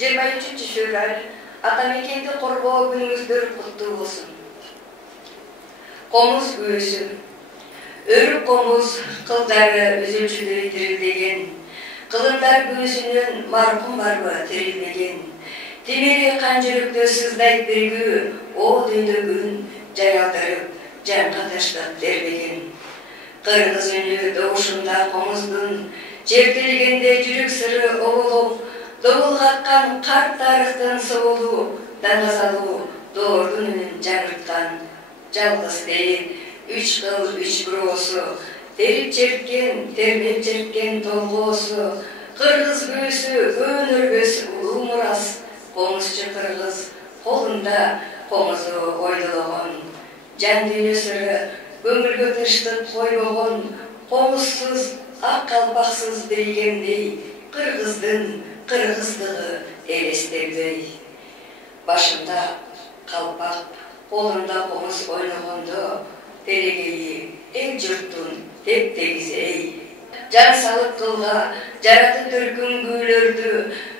23 fevral Atamekенді қорғау күніңіздер құтты болсын. Қомыз өсі, өрік қомыз қылдары үзілшілері тірілдеген, қылындар көзінен марқұм барба тірілмеген, темере қанжырықты сыздайт біргі, ол үйді күн жайалдырып, жанға таштап дербеген. Қырғыз үні доғышында қомыздың, жертілгенде жүрек сыры оғылып, Doğul qatқан қарт тарихтың соғылу, даңғазалу, doğurdun үнін жаңыртқан. Жалғыз дейін, үш қыл, үш бір осы, теріп жерткен, термеп жерткен толғы осы, қырғыз көсі, өніргесі ұлы мұрас, қомызшы қырғыз, қолында қомызы ойдылығын. Жан дүйне сыры, өмірге тырштық қойбоғын, қомызсыз, ақ қалпақсыз білгендей, қырғыздың қырғыздығы елестегдей. Башында қалпақ, қолында қомыз ойнағанды, терегейі, ел жұрттың теп-тегізей. Жан салып қылға, жараты түркін гүйлерді,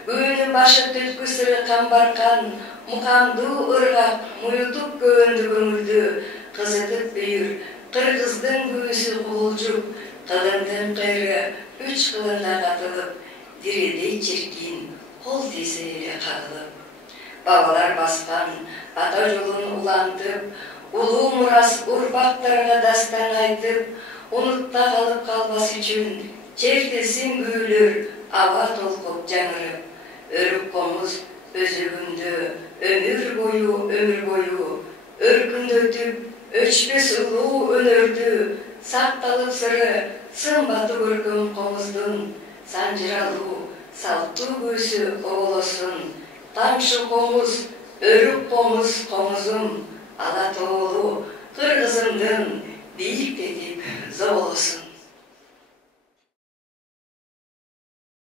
гүйіні башы түлкі сыры қамбарқан, мұқамды ұрғақ, мұйылтып көнді көңілді, қызытып бүйір, қырғыздың гүйісі құлжып, қылындың қайры, үш қылында қатылып, дирелей черкен, қол тесейлі қағылып. Бабалар басқан, ата жолын улантып, ұлы мұрас ұрпақтарға дастан айтып, ұнытта қалып қалбас үшін, чертесін гүйлер, ава толқып жаңырып. Өрік қомыз өзігінді, өмір бойы, өркінді өтіп, өчпес ұлы өнерді, сақталып сыры, сымбаты көркім қомыздың, санжыралу, салтту көсі оғылысын, тамшы қомыз, өрік қомыз қомызым, ала тоғылу, қырғызымдың